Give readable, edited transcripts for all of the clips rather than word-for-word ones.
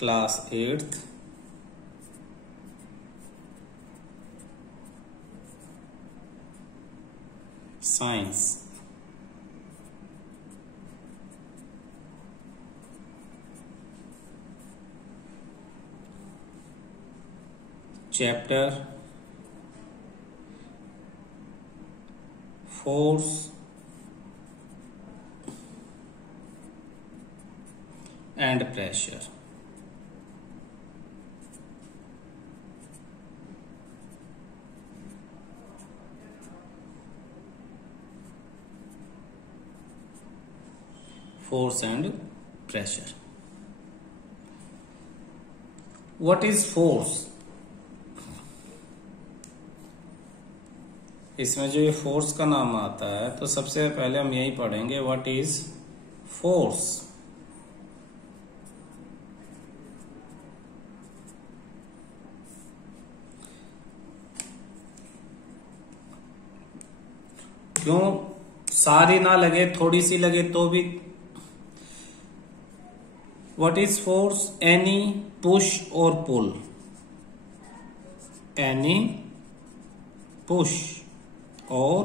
Class 8th science. Chapter force and pressure. Force and pressure. What is force? इसमें जो ये force का नाम आता है तो सबसे पहले हम यही पढ़ेंगे, व्हाट इज फोर्स। क्यों सारी ना लगे, थोड़ी सी लगे तो भी। What is force? Any push और पुल। एनी पुश और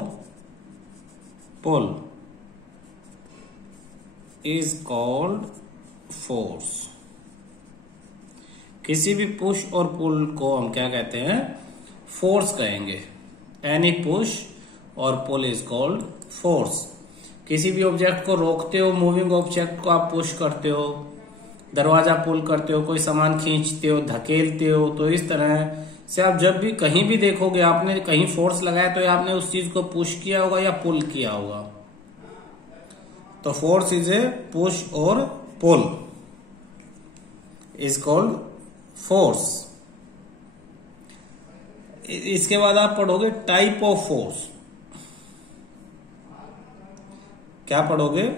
पुल इज कॉल्ड फोर्स। किसी भी पुश और पुल को हम क्या कहते हैं? फोर्स कहेंगे। एनी पुश और पुल इज कॉल्ड फोर्स। किसी भी ऑब्जेक्ट को रोकते हो, मूविंग ऑब्जेक्ट को आप पुश करते हो, दरवाजा पुल करते हो, कोई सामान खींचते हो, धकेलते हो, तो इस तरह से आप जब भी कहीं भी देखोगे आपने कहीं फोर्स लगाया तो आपने उस चीज को पुश किया होगा या पुल किया होगा। तो फोर्स इज ए पुश और पुल इज कॉल्ड फोर्स। इसके बाद आप पढ़ोगे टाइप ऑफ फोर्स। क्या पढ़ोगे?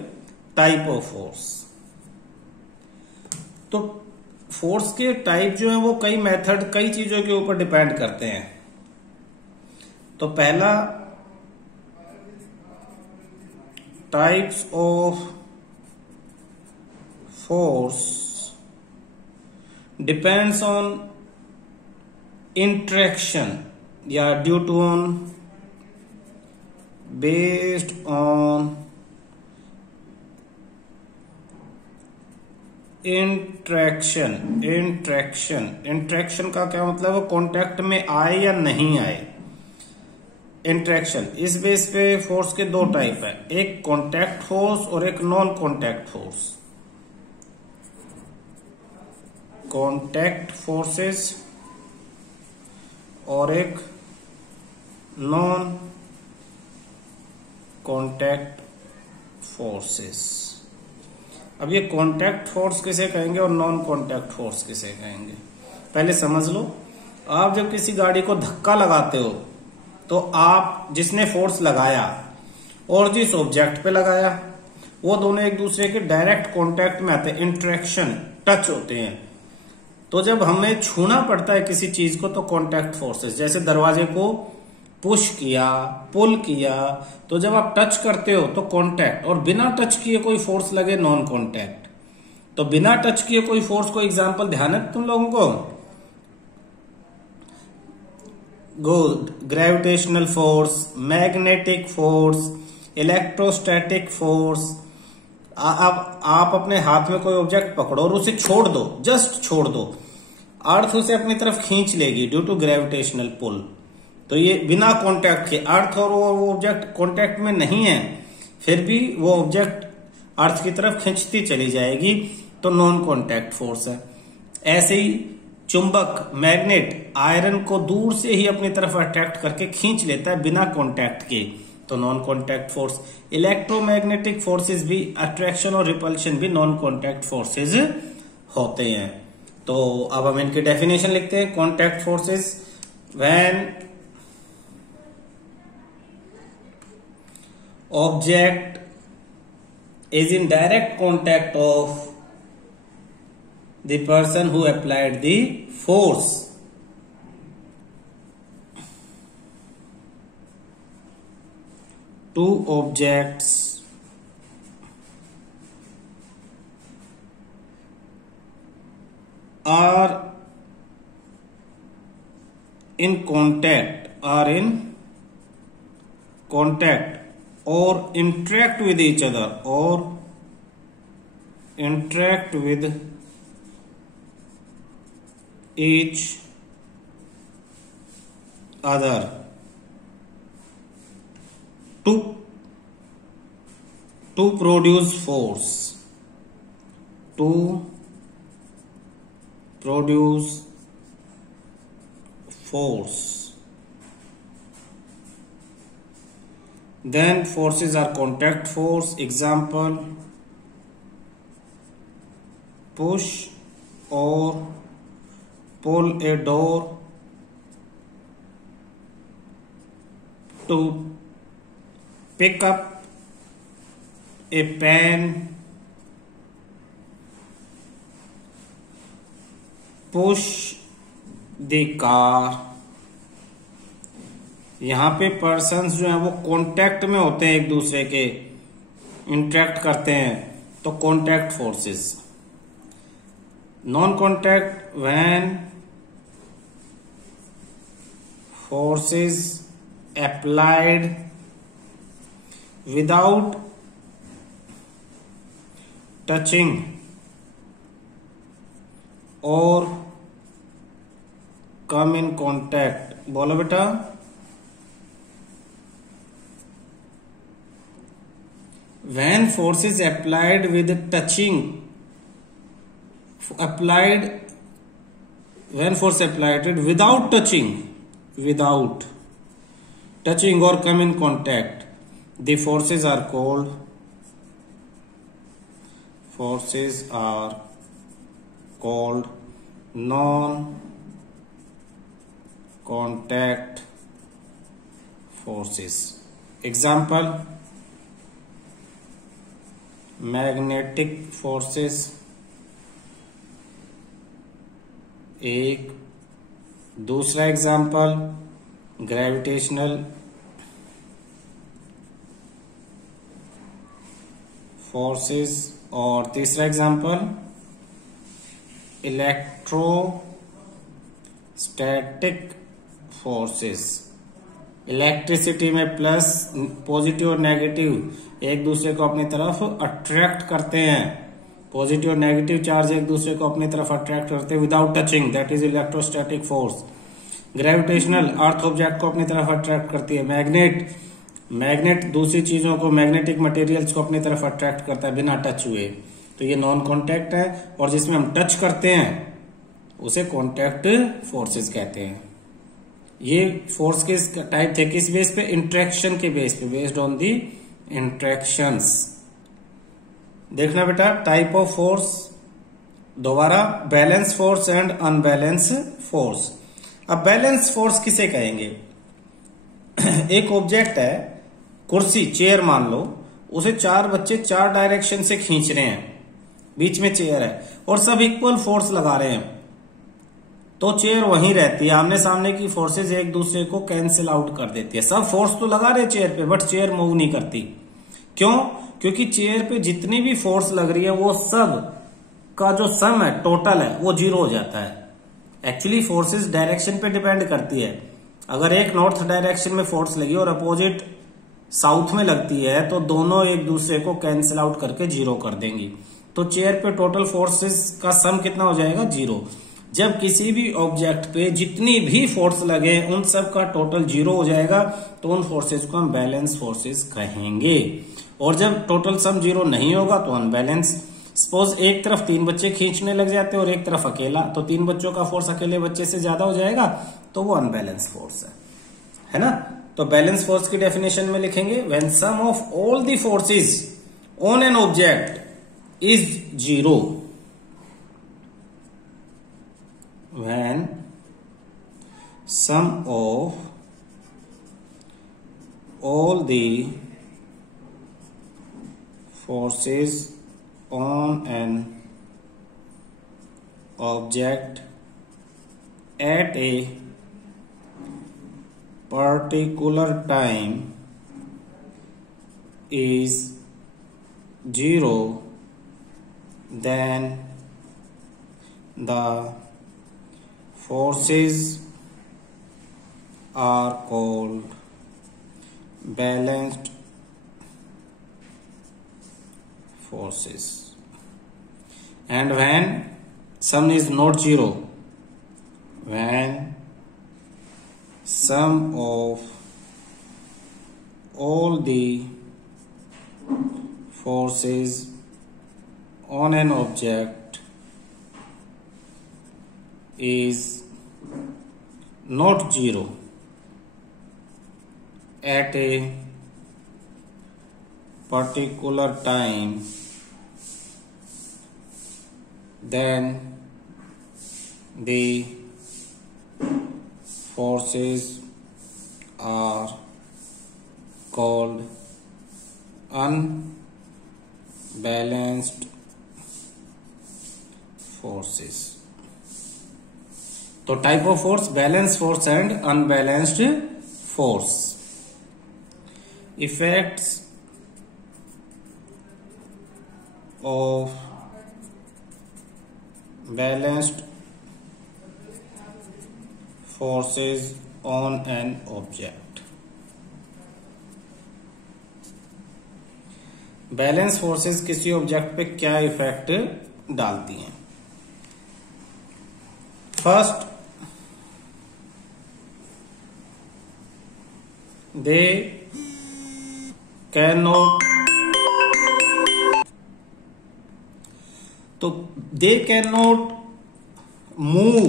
Type of force. तो फोर्स के टाइप जो है वो कई मेथड, कई चीजों के ऊपर डिपेंड करते हैं। तो पहला, types of force depends on interaction या due to on based on interaction. Interaction का क्या मतलब है? कांटेक्ट में आए या नहीं आए। इंट्रैक्शन, इस बेस पे फोर्स के दो टाइप है, एक कांटेक्ट फोर्स और एक non contact force. Contact forces और एक नॉन कांटेक्ट फोर्सेस। अब ये कांटेक्ट फोर्स किसे कहेंगे और नॉन कांटेक्ट फोर्स किसे कहेंगे, पहले समझ लो। आप जब किसी गाड़ी को धक्का लगाते हो तो आप जिसने फोर्स लगाया और जिस ऑब्जेक्ट पे लगाया वो दोनों एक दूसरे के डायरेक्ट कांटेक्ट में आते हैं, इंटरेक्शन, टच होते हैं। तो जब हमें छूना पड़ता है किसी चीज को तो कांटेक्ट फोर्सेस, जैसे दरवाजे को पुश किया, पुल किया, तो जब आप टच करते हो तो कांटेक्ट, और बिना टच किए कोई फोर्स लगे नॉन कांटेक्ट। तो बिना टच किए कोई फोर्स को एग्जांपल ध्यान है तुम लोगों को? Gravitational force, magnetic force, electrostatic force. आप अपने हाथ में कोई ऑब्जेक्ट पकड़ो और उसे छोड़ दो, जस्ट छोड़ दो, अर्थ उसे अपनी तरफ खींच लेगी ड्यू टू ग्रेविटेशनल पुल। तो ये बिना कांटेक्ट के, अर्थ और वो ऑब्जेक्ट कांटेक्ट में नहीं है फिर भी वो ऑब्जेक्ट अर्थ की तरफ खींचती चली जाएगी, तो नॉन कांटेक्ट फोर्स है। ऐसे ही चुंबक, मैग्नेट आयरन को दूर से ही अपनी तरफ अट्रैक्ट करके खींच लेता है बिना कांटेक्ट के, तो non contact force. Electromagnetic forces भी, अट्रैक्शन और रिपल्शन भी नॉन कांटेक्ट फोर्सेस होते हैं। तो अब हम इनकी डेफिनेशन लिखते हैं। Contact forces, when object is in direct contact of the person who applied the force. Two objects are in contact or interact with each other to produce force, then forces are contact force. Example, push or pull a door, to pick up a pen, push the car. यहां पे persons जो हैं वो contact में होते हैं, एक दूसरे के इंटरेक्ट करते हैं, तो contact forces. Non contact, when forces applied without touching or come in contact. बोलो बेटा. When force is applied with touching, when force applied without touching or come in contact, the forces are called non-contact forces. Example, magnetic forces. एक दूसरा example gravitational forces, और तीसरा example electrostatic forces. Electricity में plus positive और negative एक दूसरे को अपनी तरफ अट्रैक्ट करते हैं. पॉजिटिव और नेगेटिव चार्ज एक दूसरे को अपनी तरफ अट्रैक्ट करते हैं without touching, that is electrostatic force. Gravitational earth object को अपनी तरफ अट्रैक्ट करती है. मैग्नेट दूसरी चीजों को, मैग्नेटिक मटेरियल्स को अपनी तरफ अट्रैक्ट करता है बिना टच हुए. तो ये नॉन कॉन्टैक्ट है, और जिसमें हम टच करते हैं उसे कॉन्टैक्ट फोर्सेस कहते हैं. ये फोर्स के टाइप थे किस बेस पे? इंट्रैक्शन के बेस पे, बेस्ड ऑन दी इंट्रैक्शंस. देखना बेटा, टाइप ऑफ फोर्स दोबारा, balance force and unbalance force. अब बैलेंस फोर्स किसे कहेंगे? एक ऑब्जेक्ट है, कुर्सी, चेयर मान लो, उसे चार बच्चे चार डायरेक्शन से खींच रहे हैं, बीच में चेयर है और सब इक्वल फोर्स लगा रहे हैं, तो चेयर वहीं रहती है. आमने सामने की फोर्सेस एक दूसरे को कैंसिल आउट कर देती है. सब फोर्स तो लगा रहे चेयर पे, बट चेयर मूव नहीं करती. क्यों? क्योंकि चेयर पे जितनी भी फोर्स लग रही है वो सब का जो सम है, टोटल है, वो जीरो हो जाता है. एक्चुअली फोर्सेस डायरेक्शन पे डिपेंड करती है. अगर एक नॉर्थ डायरेक्शन में फोर्स लगी और अपोजिट साउथ में लगती है तो दोनों एक दूसरे को कैंसिल आउट करके जीरो कर देंगी. तो चेयर पे टोटल फोर्सेस का सम कितना हो जाएगा? जीरो. जब किसी भी ऑब्जेक्ट पे जितनी भी फोर्स लगे उन सब का टोटल जीरो हो जाएगा, तो उन फोर्सेस को हम बैलेंस फोर्सेस कहेंगे. और जब टोटल सम जीरो नहीं होगा तो अनबैलेंस. सपोज एक तरफ तीन बच्चे खींचने लग जाते हैं और एक तरफ अकेला, तो तीन बच्चों का फोर्स अकेले बच्चे से ज्यादा हो जाएगा, तो वो अनबैलेंस फोर्स है ना. तो बैलेंस फोर्स की डेफिनेशन में लिखेंगे, when sum of all the forces on an object is zero. When sum of all the forces on an object at a particular time is zero, then the forces are called balanced forces. And when sum is not zero, when sum of all the forces on an object is not zero at a particular time, then the forces are called unbalanced forces. तो type of force balance force and unbalanced force. Effects of balanced forces on an object. Balance forces किसी object पे क्या effect डालती हैं? First, they can not, तो दे can not move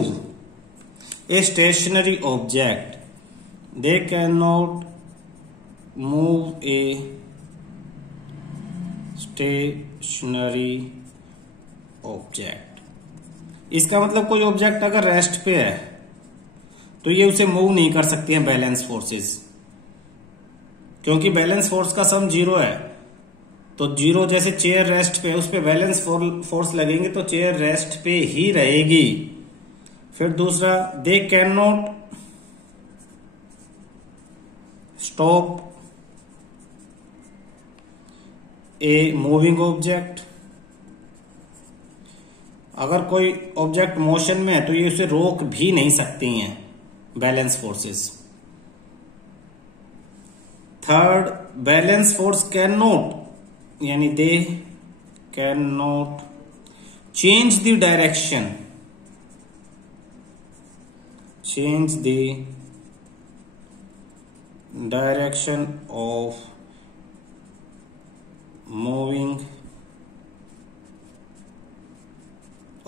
a stationary object. They can not move a stationary object. इसका मतलब कोई object अगर रेस्ट पे है तो ये उसे मूव नहीं कर सकती हैं बैलेंस फोर्सेस, क्योंकि बैलेंस फोर्स का सम जीरो है. तो जीरो, जैसे चेयर रेस्ट पे, उस पे बैलेंस फोर्स लगेंगे तो चेयर रेस्ट पे ही रहेगी. फिर दूसरा, दे can not stop a moving object. अगर कोई ऑब्जेक्ट मोशन में है तो ये उसे रोक भी नहीं सकती हैं balance forces. Third, balance force can not, यानी they can not change the direction, change the direction of moving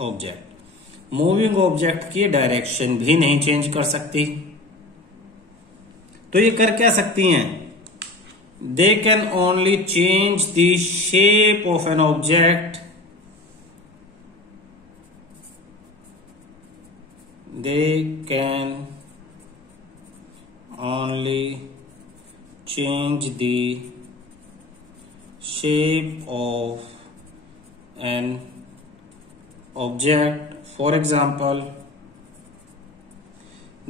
object. Moving object की डायरेक्शन भी नहीं चेंज कर सकती. तो ये कर क्या सकती हैं? They can only change the shape of an object. They can only change the shape of an object. For example,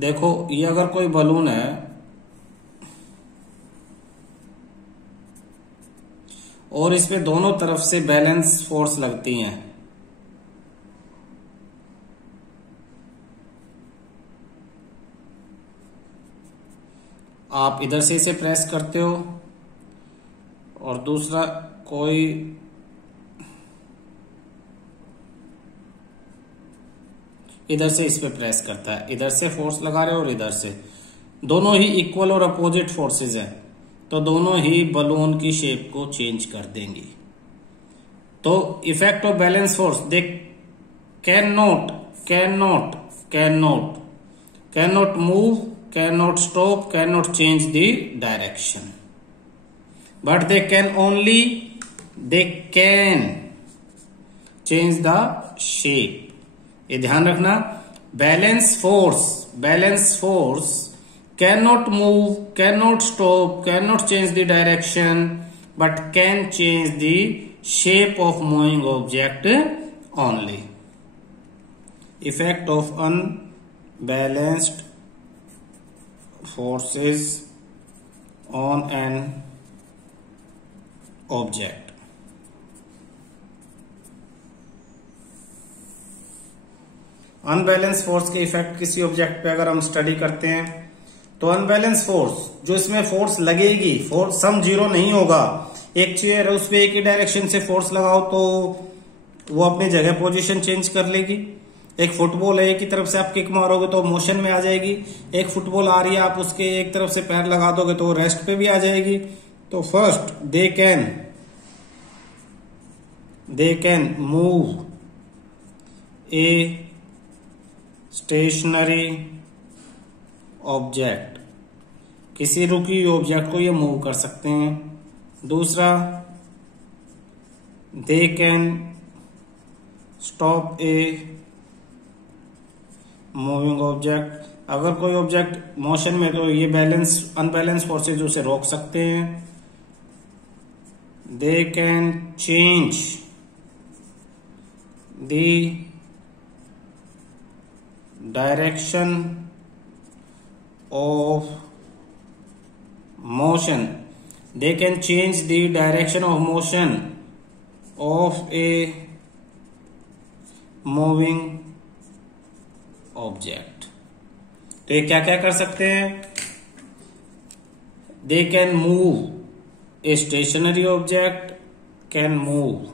देखो ये अगर कोई बलून है और इस पे दोनों तरफ से बैलेंस फोर्स लगती हैं, आप इधर से इसे प्रेस करते हो और दूसरा कोई इधर से इस पे प्रेस करता है, इधर से फोर्स लगा रहे हो और इधर से, दोनों ही इक्वल और अपोजिट फोर्सेस हैं, तो दोनों ही बलून की शेप को चेंज कर देंगी. तो effect of balance force, they can not, can not, can not, can not move, can not stop, can not change the direction, but they can only, they can change the shape. ये ध्यान रखना, balance force can not move, can not stop, can not change the direction, but can change the shape of moving object only. Effect of unbalanced forces on an object. Unbalance force के effect किसी object पे अगर हम study करते हैं तो unbalance force, जो इसमें फोर्स लगेगी, फोर्स सम जीरो नहीं होगा। एक चेयर है, उस पर एक ही डायरेक्शन से फोर्स लगाओ तो वो अपनी जगह पोजीशन चेंज कर लेगी। एक फुटबॉल है, एक ही तरफ से आप किक मारोगे तो मोशन में आ जाएगी। एक फुटबॉल आ रही है, आप उसके एक तरफ से पैर लगा दोगे तो रेस्ट पे भी आ जाएगी। तो first they can move a stationary object, किसी रुकी हुई ऑब्जेक्ट को ये मूव कर सकते हैं। दूसरा, they can stop a moving object, अगर कोई ऑब्जेक्ट मोशन में तो ये अनबैलेंस फोर्सेज उसे रोक सकते हैं। They can change the direction of motion, they can change the direction of motion of a moving object। तो ये क्या क्या कर सकते हैं? They can move a stationary object, can move,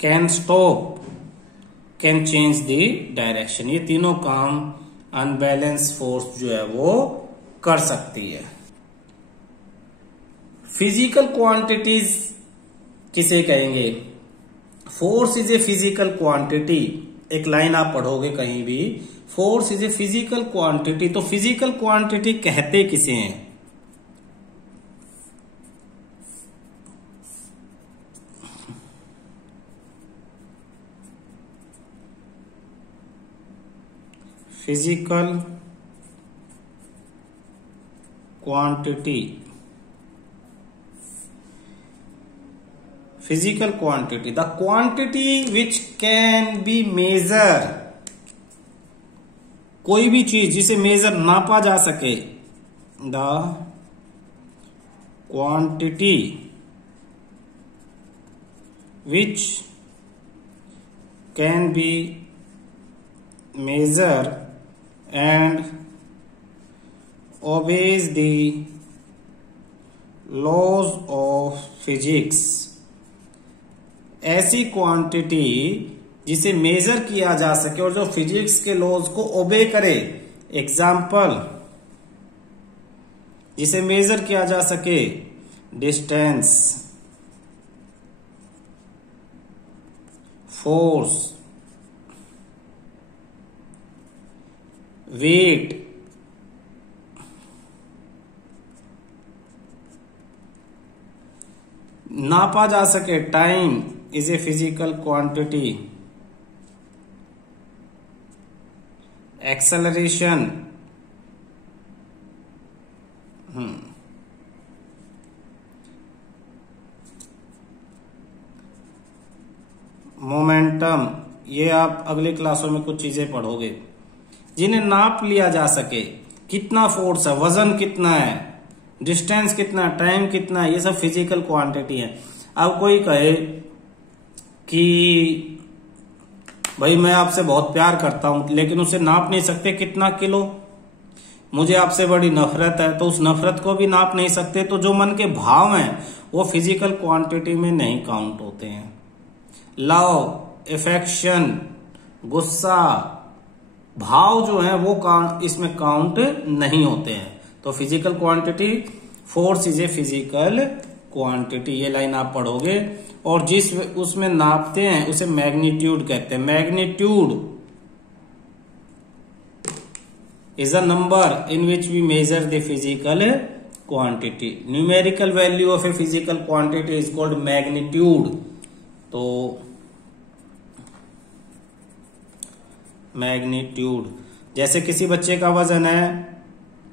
can stop, can change the direction। ये तीनों काम अनबैलेंस फोर्स जो है वो कर सकती है। फिजिकल क्वांटिटीज किसे कहेंगे? Force is a physical quantity. एक लाइन आप पढ़ोगे कहीं भी, force is a physical quantity. तो फिजिकल क्वांटिटी कहते किसे हैं? Physical quantity, physical quantity, the quantity which can be measure, कोई भी चीज जिसे मेजर नापा जा सके। The quantity which can be measure and obeys the laws of physics, ऐसी क्वांटिटी जिसे मेजर किया जा सके और जो फिजिक्स के लॉज को ओबे करे। एग्जाम्पल, जिसे मेजर किया जा सके, डिस्टेंस, फोर्स, वेट, नापा जा सके, time is a physical quantity, acceleration, momentum, ये आप अगली क्लासों में कुछ चीजें पढ़ोगे। जिन्हें नाप लिया जा सके, कितना फोर्स है, वजन कितना है, डिस्टेंस कितना है, टाइम कितना है, ये सब फिजिकल क्वांटिटी है। अब कोई कहे कि भाई मैं आपसे बहुत प्यार करता हूं लेकिन उसे नाप नहीं सकते कितना किलो, मुझे आपसे बड़ी नफरत है, तो उस नफरत को भी नाप नहीं सकते। तो जो मन के भाव हैं वो फिजिकल क्वांटिटी में नहीं काउंट होते हैं। लव, अफेक्शन, गुस्सा, भाव जो है वो इसमें काउंट नहीं होते हैं। तो physical quantity, force is a physical quantity, ये लाइन आप पढ़ोगे। और जिस उसमें नापते हैं उसे मैग्नीट्यूड कहते हैं। Magnitude is a number in which we measure the physical quantity. Numerical value of a physical quantity is called magnitude. तो मैग्नीट्यूड, जैसे किसी बच्चे का वजन है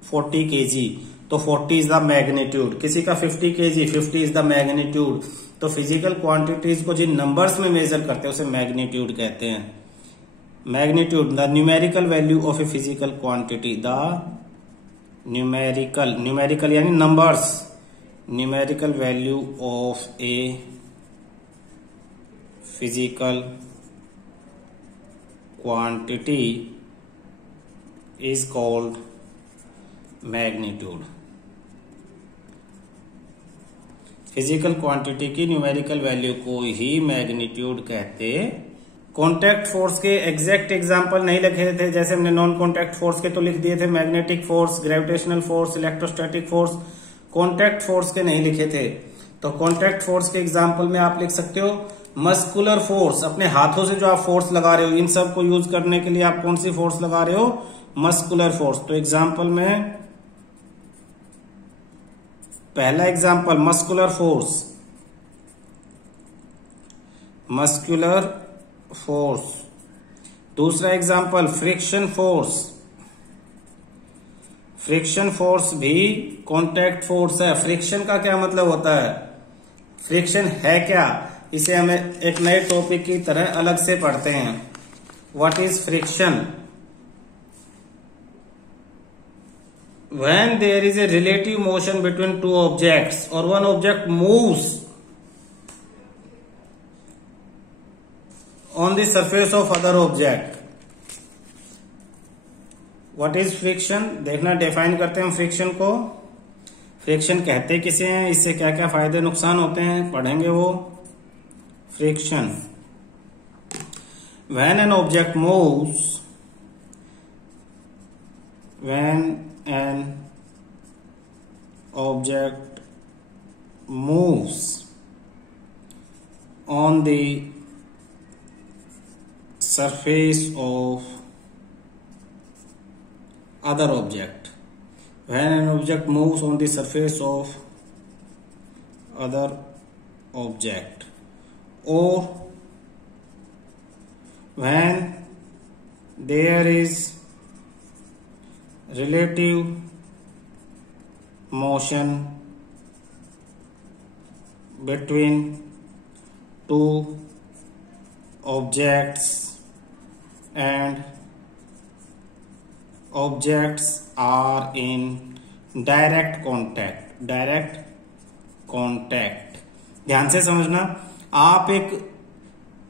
40 kg, तो 40 इज द मैग्नीट्यूड। किसी का 50 kg, 50 इज द मैग्नीट्यूड। तो फिजिकल क्वांटिटीज को जिन नंबर्स में मेजर करते हैं उसे मैग्नीट्यूड कहते हैं। Magnitude, the numerical value of a physical quantity. The numerical यानी numbers, numerical value of a physical quantity is called magnitude. Physical quantity की न्यूमेरिकल वैल्यू को ही मैग्नीट्यूड कहते। कॉन्टैक्ट फोर्स के एग्जैक्ट एग्जांपल नहीं लिखे थे, जैसे हमने नॉन कॉन्टैक्ट फोर्स के तो लिख दिए थे, magnetic force, gravitational force, electrostatic force. Contact force के नहीं लिखे थे। तो कॉन्टैक्ट फोर्स के एग्जांपल में आप लिख सकते हो मस्कुलर फोर्स, अपने हाथों से जो आप फोर्स लगा रहे हो, इन सब को यूज करने के लिए आप कौन सी फोर्स लगा रहे हो? Muscular force. तो एग्जांपल में पहला example muscular force, muscular force. दूसरा example friction force. Friction force भी कॉन्टैक्ट फोर्स है। फ्रिक्शन का क्या मतलब होता है? फ्रिक्शन है क्या, इसे हमें एक नए टॉपिक की तरह अलग से पढ़ते हैं। What is friction? When there is a relative motion between two objects or one object moves on the surface of other object, what is friction? देखना, डिफाइन करते हैं हम फ्रिक्शन को। फ्रिक्शन कहते किसे हैं, इससे क्या क्या फायदे नुकसान होते हैं, पढ़ेंगे वो। Friction, when an object moves, when an object moves on the surface of other object, when an object moves on the surface of other object, or when there is relative motion between two objects and objects are in direct contact। Direct contact, ध्यान से समझना। आप एक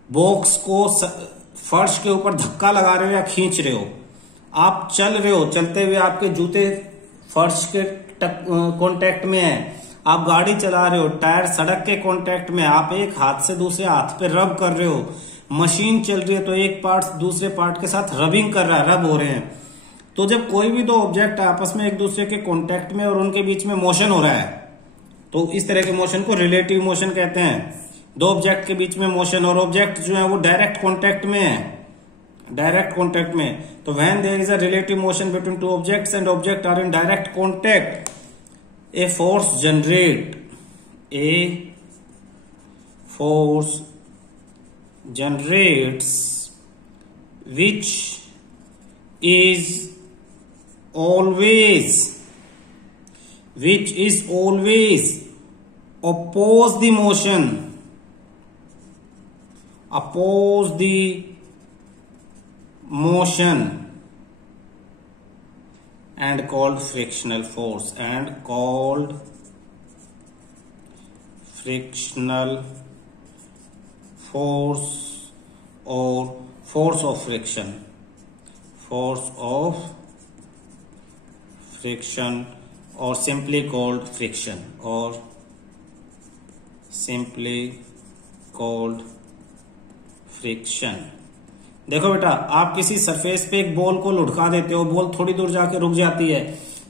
box को फर्श के ऊपर धक्का लगा रहे हो या खींच रहे हो, आप चल रहे हो, चलते हुए आपके जूते फर्श के कांटेक्ट में है, आप गाड़ी चला रहे हो, टायर सड़क के कांटेक्ट में, आप एक हाथ से दूसरे हाथ पे रब कर रहे हो, मशीन चल रही है तो एक पार्ट दूसरे पार्ट के साथ रबिंग कर रहा है, रब हो रहे हैं। तो जब कोई भी दो ऑब्जेक्ट आपस में एक दूसरे के कांटेक्ट में और उनके बीच में मोशन हो रहा है, तो इस तरह के मोशन को रिलेटिव मोशन कहते हैं। दो ऑब्जेक्ट के बीच में मोशन, और ऑब्जेक्ट जो है वो डायरेक्ट कांटेक्ट में है, डायरेक्ट कॉन्टैक्ट में। तो when there is a relative motion between two objects and object are in direct contact, a force generates which is always oppose the motion, and called frictional force, or force of friction, or simply called friction। देखो बेटा, आप किसी surface पे एक ball को लुढ़का देते हो, ball थोड़ी दूर जाके रुक जाती है,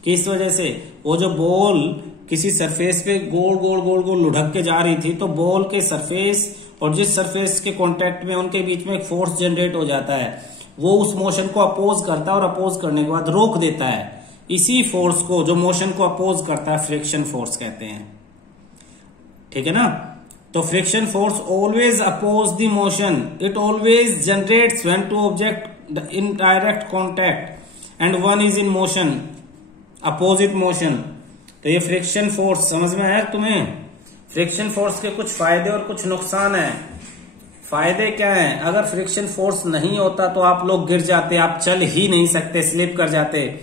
किस वजह से? वो जो बॉल किसी सरफेस पे गोल गोल गोल गोल लुढ़क के जा रही थी, तो बॉल के सरफेस और जिस सरफेस के कांटेक्ट में उनके बीच में एक फोर्स जनरेट हो जाता है, वो उस मोशन को अपोज करता है और अपोज करने के बाद रोक देता है। इसी फोर्स को, जो मोशन को अपोज करता है, फ्रिक्शन फोर्स कहते हैं। ठीक है ना? तो friction force always oppose the motion, it always generates when two object in direct contact and one is in motion, opposite motion. तो ये फ्रिक्शन फोर्स समझ में आया तुम्हें? फ्रिक्शन फोर्स के कुछ फायदे और कुछ नुकसान है। फायदे क्या हैं? अगर फ्रिक्शन फोर्स नहीं होता तो आप लोग गिर जाते, आप चल ही नहीं सकते, स्लिप कर जाते,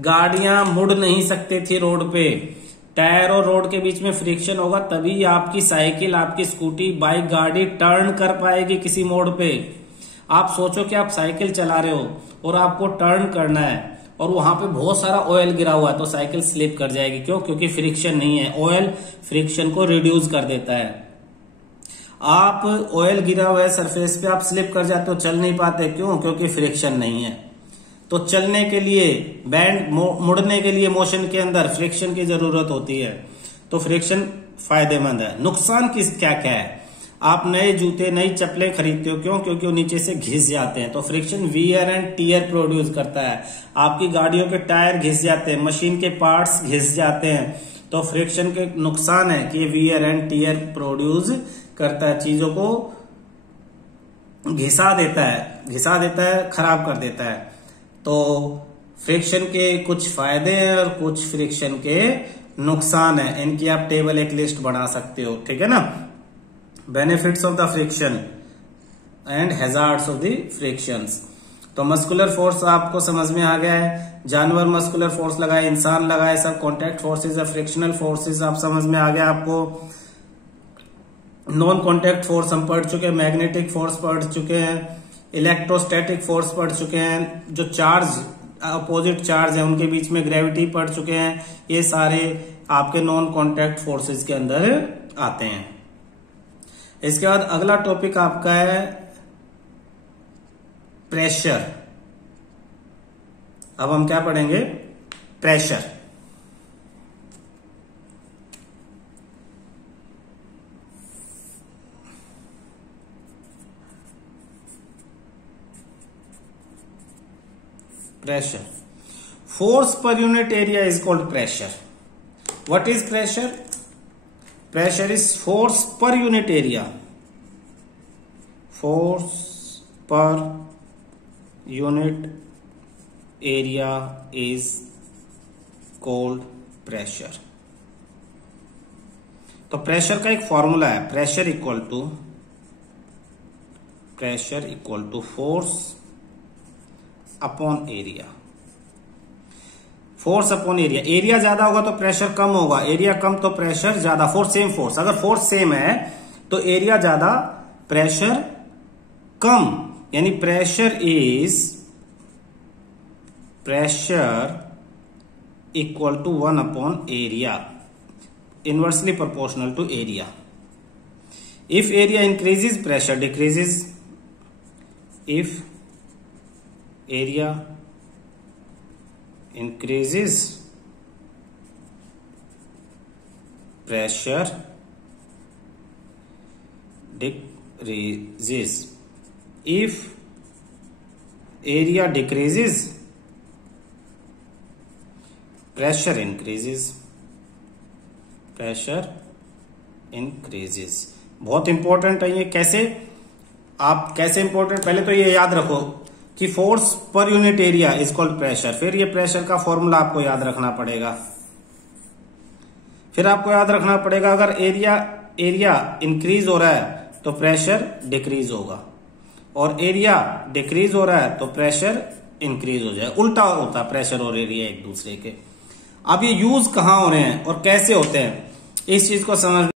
गाड़ियां मुड़ नहीं सकते थी रोड पे। टायर और रोड के बीच में फ्रिक्शन होगा तभी आपकी साइकिल, आपकी स्कूटी, बाइक, गाड़ी टर्न कर पाएगी किसी मोड़ पे। आप सोचो कि आप साइकिल चला रहे हो और आपको टर्न करना है और वहां पे बहुत सारा ऑयल गिरा हुआ है, तो साइकिल स्लिप कर जाएगी। क्यों? क्योंकि फ्रिक्शन नहीं है। ऑयल फ्रिक्शन को रिड्यूस कर देता है। आप ऑयल गिरा हुआ है सरफेस पे, आप स्लिप कर जाते हो, चल नहीं पाते। क्यों? क्योंकि फ्रिक्शन नहीं है। तो चलने के लिए, बैंड मुड़ने के लिए मोशन के अंदर फ्रिक्शन की जरूरत होती है। तो फ्रिक्शन फायदेमंद है। नुकसान क्या क्या है? आप नए जूते, नई चप्पलें खरीदते हो, क्यों? क्योंकि वो नीचे से घिस जाते हैं। तो friction wear and tear produce करता है। आपकी गाड़ियों के टायर घिस जाते हैं, मशीन के पार्ट्स घिस जाते हैं। तो फ्रिक्शन के नुकसान है कि ये वियर एंड टियर प्रोड्यूस करता है, चीजों को घिसा देता है, खराब कर देता है। तो फ्रिक्शन के कुछ फायदे हैं और कुछ फ्रिक्शन के नुकसान है। इनकी आप टेबल एक लिस्ट बना सकते हो, ठीक है ना। Benefits of the friction and hazards of the frictions. तो मस्कुलर फोर्स आपको समझ में आ गया है। जानवर मस्कुलर फोर्स लगाए, इंसान लगाए, सब कॉन्टैक्ट फोर्सेज है। फ्रिक्शनल फोर्सेज आप समझ में आ गया आपको। नॉन कॉन्टैक्ट फोर्स हम पढ़ चुके हैं, मैग्नेटिक फोर्स पढ़ चुके हैं, इलेक्ट्रोस्टैटिक फोर्स पढ़ चुके हैं, जो चार्ज अपोजिट चार्ज है उनके बीच में ग्रेविटी पढ़ चुके हैं। ये सारे आपके नॉन कॉन्टैक्ट फोर्सेज के अंदर आते हैं। इसके बाद अगला टॉपिक आपका है प्रेशर। अब हम क्या पढ़ेंगे? Pressure. Pressure. Force per unit area is called pressure. What is pressure? Pressure is force per unit area. Force per unit area is called pressure. तो प्रेशर का एक फॉर्मूला है, pressure equal to force upon area. Force upon area, area ज्यादा होगा तो pressure कम होगा, area कम तो pressure ज्यादा। फोर्स सेम फोर्स, अगर फोर्स सेम है तो एरिया ज्यादा, प्रेशर कम, यानी pressure equal to 1 upon area, inversely proportional to area. If area increases pressure decreases, if area increases pressure decreases, if area decreases pressure increases। बहुत important है ये। कैसे इंपॉर्टेंट? पहले तो ये याद रखो कि force per unit area is called pressure. फिर ये प्रेशर का फॉर्मूला आपको याद रखना पड़ेगा। अगर एरिया इंक्रीज हो रहा है तो प्रेशर डिक्रीज होगा, और एरिया डिक्रीज हो रहा है तो प्रेशर इंक्रीज हो जाए। उल्टा होता है प्रेशर और एरिया एक दूसरे के। अब ये यूज कहां हो रहे हैं और कैसे होते हैं, इस चीज को समझ